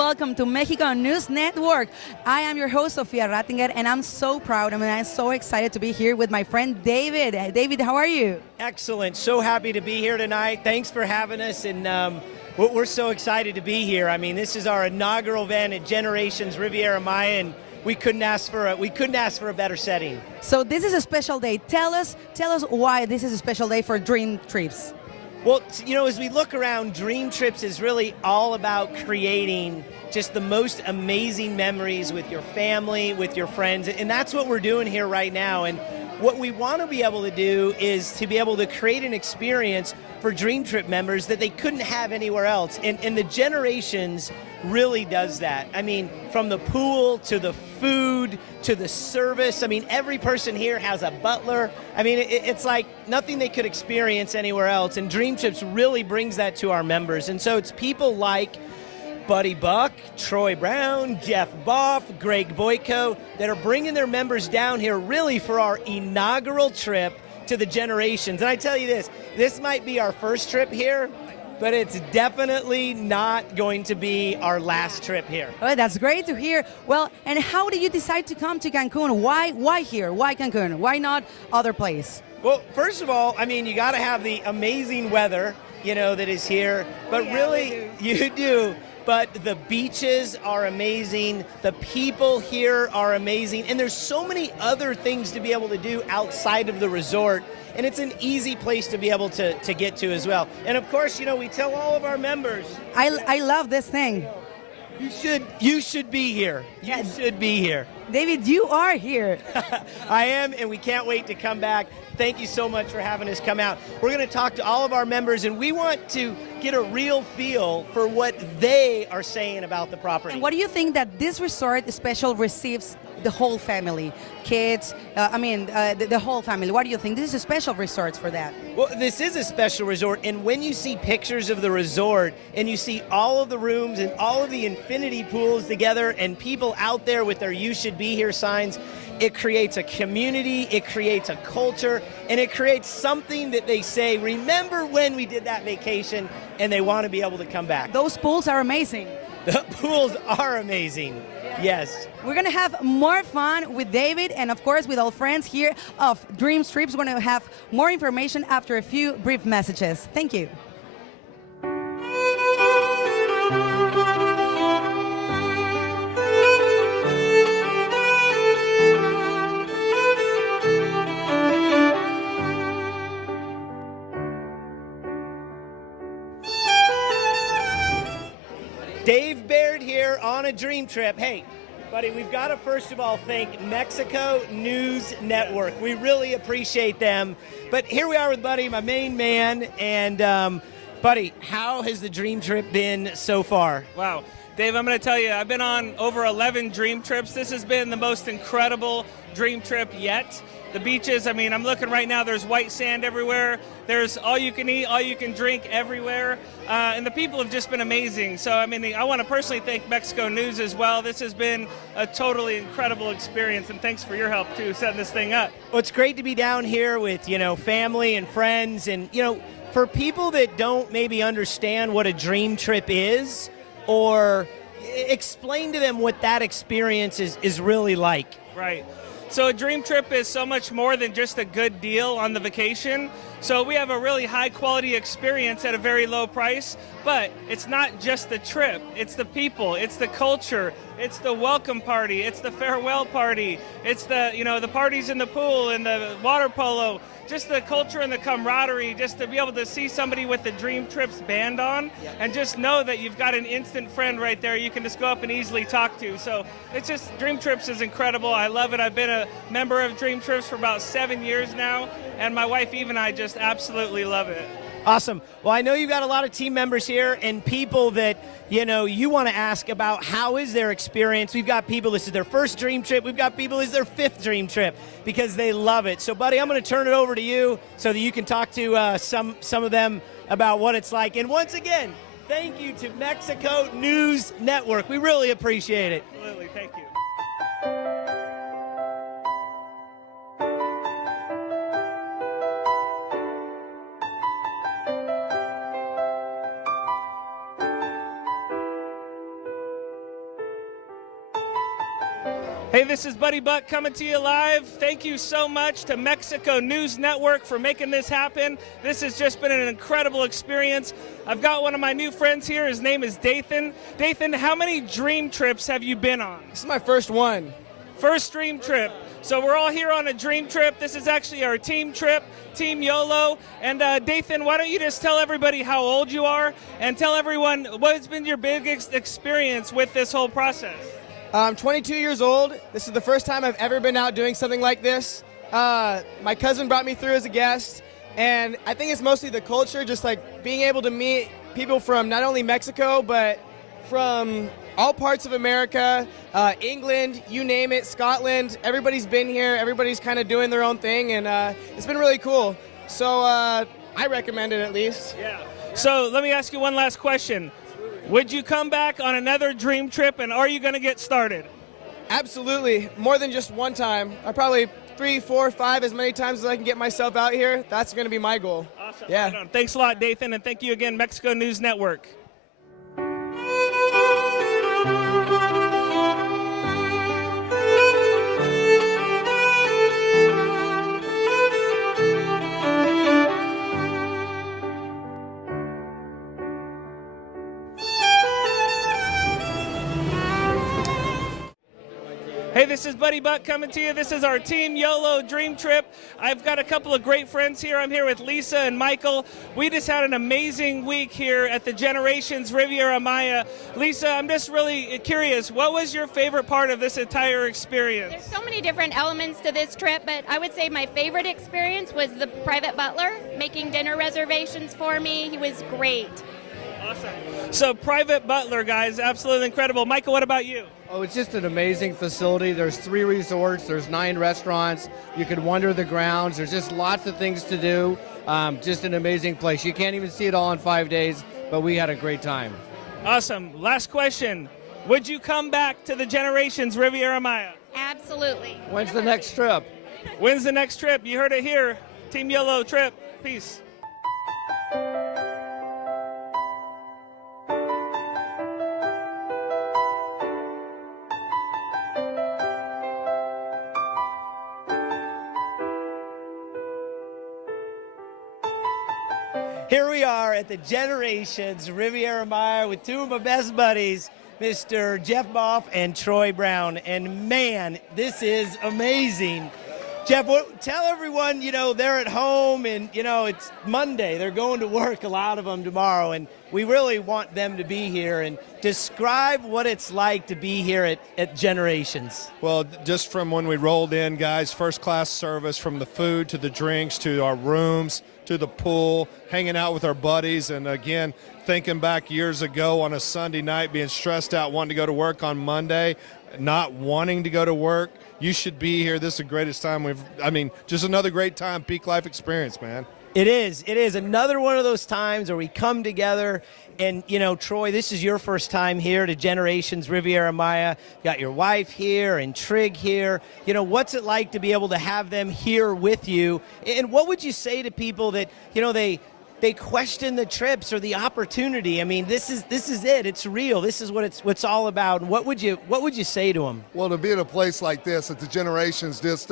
welcome to Mexico News Network. I am your host, Sofia Rattinger, and I'm so proud. I'm so excited to be here with my friend David. David, how are you? Excellent. So happy to be here tonight. Thanks for having us, and we're so excited to be here. I mean, this is our inaugural event at Generations Riviera Maya, and we couldn't ask for a better setting. So this is a special day. Tell us why this is a special day for Dream Trips. Well, you know, as we look around, Dream Trips is really all about creating just the most amazing memories with your family, with your friends, and that's what we're doing here right now. And what we want to be able to do is to be able to create an experience for Dream Trip members that they couldn't have anywhere else. And the Generations really does that. I mean, from the pool to the food to the service. I mean, every person here has a butler. I mean, it's like nothing they could experience anywhere else. And Dream Trips really brings that to our members. And so it's people like Buddy Buck, Troy Brown, Jeff Boff, Greg Boyko that are bringing their members down here really for our inaugural trip to the Generations. And I tell you this might be our first trip here, but it's definitely not going to be our last trip here. Oh, that's great to hear. Well, and how did you decide to come to Cancun? Why here? Why Cancun? Why not other place? Well, first of all, I mean, you got to have the amazing weather, you know, that is here. But yeah, really, you do. But the beaches are amazing, the people here are amazing, and there's so many other things to be able to do outside of the resort, and it's an easy place to be able to get to as well. And of course, you know, we tell all of our members, I love this thing. You should be here. You should be here. David, you are here. I am, and we can't wait to come back. Thank you so much for having us come out. We're going to talk to all of our members, and we want to get a real feel for what they are saying about the property. And what do you think that this resort special receives the whole family? Kids, the whole family. What do you think? This is a special resort for that. Well, this is a special resort, and when you see pictures of the resort, and you see all of the rooms and all of the infinity pools together, and people out there with their "You Should Be Here" signs, it creates a community, it creates a culture, and it creates something that they say, remember when we did that vacation, and they want to be able to come back. Those pools are amazing. The pools are amazing, yes. We're going to have more fun with David and, of course, with all friends here of Dream Trips. We're going to have more information after a few brief messages. Thank you. Dave Baird here on a Dream Trip. Hey, buddy, we've got to first of all thank Mexico News Network. We really appreciate them. But here we are with Buddy, my main man. And Buddy, how has the Dream Trip been so far? Wow. Dave, I'm going to tell you, I've been on over 11 Dream Trips. This has been the most incredible Dream Trip yet. The beaches, I mean, I'm looking right now, there's white sand everywhere. There's all you can eat, all you can drink everywhere. And the people have just been amazing. So, I mean, I want to personally thank Mexico News as well. This has been a totally incredible experience, and thanks for your help, too, setting this thing up. Well, it's great to be down here with, you know, family and friends. And, you know, for people that don't maybe understand what a Dream Trip is, or explain to them what that experience is really like. Right. So a Dream Trip is so much more than just a good deal on the vacation. So we have a really high quality experience at a very low price, but it's not just the trip, it's the people, it's the culture, it's the welcome party, it's the farewell party, it's the, you know, the parties in the pool and the water polo, just the culture and the camaraderie, just to be able to see somebody with the Dream Trips band on, and just know that you've got an instant friend right there you can just go up and easily talk to. So it's just, Dream Trips is incredible. I love it. I've been a member of Dream Trips for about 7 years now, and my wife Eve and I just absolutely love it. Awesome. Well, I know you've got a lot of team members here and people that, you know, you want to ask about how is their experience. We've got people, this is their first Dream Trip. We've got people, this is their 5th Dream Trip because they love it. So, buddy, I'm going to turn it over to you so that you can talk to some of them about what it's like. And once again, thank you to Mexico News Network. We really appreciate it. Absolutely. Thank you. Hey, this is Buddy Buck coming to you live. Thank you so much to Mexico News Network for making this happen. This has just been an incredible experience. I've got one of my new friends here. His name is Dathan. Dathan, how many dream trips have you been on? This is my first one. First dream trip. So we're all here on a dream trip. This is actually our team trip, Team YOLO. And Dathan, why don't you just tell everybody how old you are and tell everyone what's been your biggest experience with this whole process? I'm 22 years old. This is the first time I've ever been out doing something like this. My cousin brought me through as a guest, and I think it's mostly the culture, just like being able to meet people from not only Mexico, but from all parts of America, England, you name it, Scotland. Everybody's been here. Everybody's kind of doing their own thing, and it's been really cool. So I recommend it at least. Yeah. So let me ask you one last question. Would you come back on another dream trip, and are you going to get started? Absolutely. More than just one time. I probably 3, 4, 5, as many times as I can get myself out here. That's going to be my goal. Awesome. Yeah. Right on. Thanks a lot, Dathan, and thank you again, Mexico News Network. Hey, this is Buddy Buck coming to you. This is our Team YOLO Dream Trip. I've got a couple of great friends here. I'm here with Lisa and Michael. We just had an amazing week here at the Generations Riviera Maya. Lisa, I'm just really curious, what was your favorite part of this entire experience? There's so many different elements to this trip, but I would say my favorite experience was the private butler making dinner reservations for me. He was great. Awesome. So private butler, guys, absolutely incredible. Michael, what about you? Oh, it's just an amazing facility. There's 3 resorts, there's 9 restaurants. You could wander the grounds. There's just lots of things to do. Just an amazing place. You can't even see it all in 5 days, but we had a great time. Awesome. Last question. Would you come back to the Generations Riviera Maya? Absolutely. When's the next trip? When's the next trip? You heard it here. Team YOLO trip. Peace. Here we are at the Generations Riviera Maya with 2 of my best buddies, Mr. Jeff Boff and Troy Brown. And man, this is amazing. Jeff, tell everyone, they're at home and, it's Monday. They're going to work, a lot of them tomorrow, and we really want them to be here. And describe what it's like to be here at Generations. Well, just from when we rolled in, guys, first-class service, from the food to the drinks to our rooms to the pool, hanging out with our buddies, and again, thinking back years ago on a Sunday night, being stressed out, wanting to go to work on Monday, not wanting to go to work. You should be here. This is the greatest time just another great time, peak life experience, man. It is another one of those times where we come together. And, Troy, this is your first time here to Generations Riviera Maya. You got your wife here and Trig here. What's it like to be able to have them here with you? And what would you say to people that, they question the trips or the opportunity? I mean, this is it. It's real. This is what it's all about. What would you say to them? Well, to be in a place like this at the Generations, just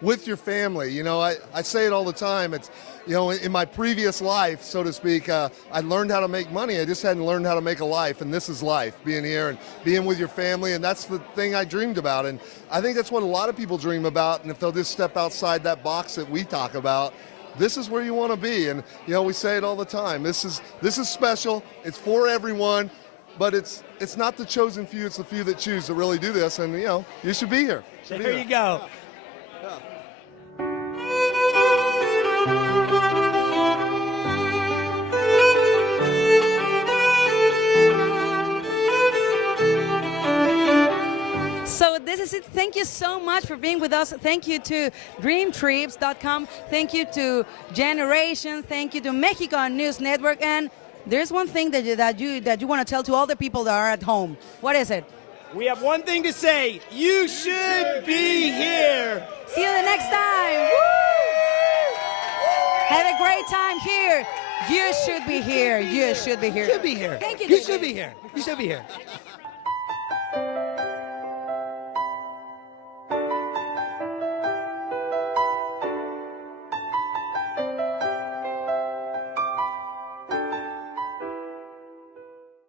with your family, I say it all the time. It's, in my previous life, so to speak, I learned how to make money. I just hadn't learned how to make a life, and this is life, being here and being with your family, and that's the thing I dreamed about. And I think that's what a lot of people dream about, and if they'll just step outside that box that we talk about, this is where you want to be. And, we say it all the time. This is special. It's for everyone, but it's not the chosen few. It's the few that choose to really do this, and, you should be here. There you go. Yeah. So this is it. Thank you so much for being with us. Thank you to DreamTrips.com. Thank you to Generations. Thank you to Mexico News Network. And there's one thing that you want to tell to all the people that are at home. What is it? We have one thing to say. You should be here. See you the next time. Woo! Had a great time here. You should be here. You should be here. You should be here. Thank you. You should be here. You should be here.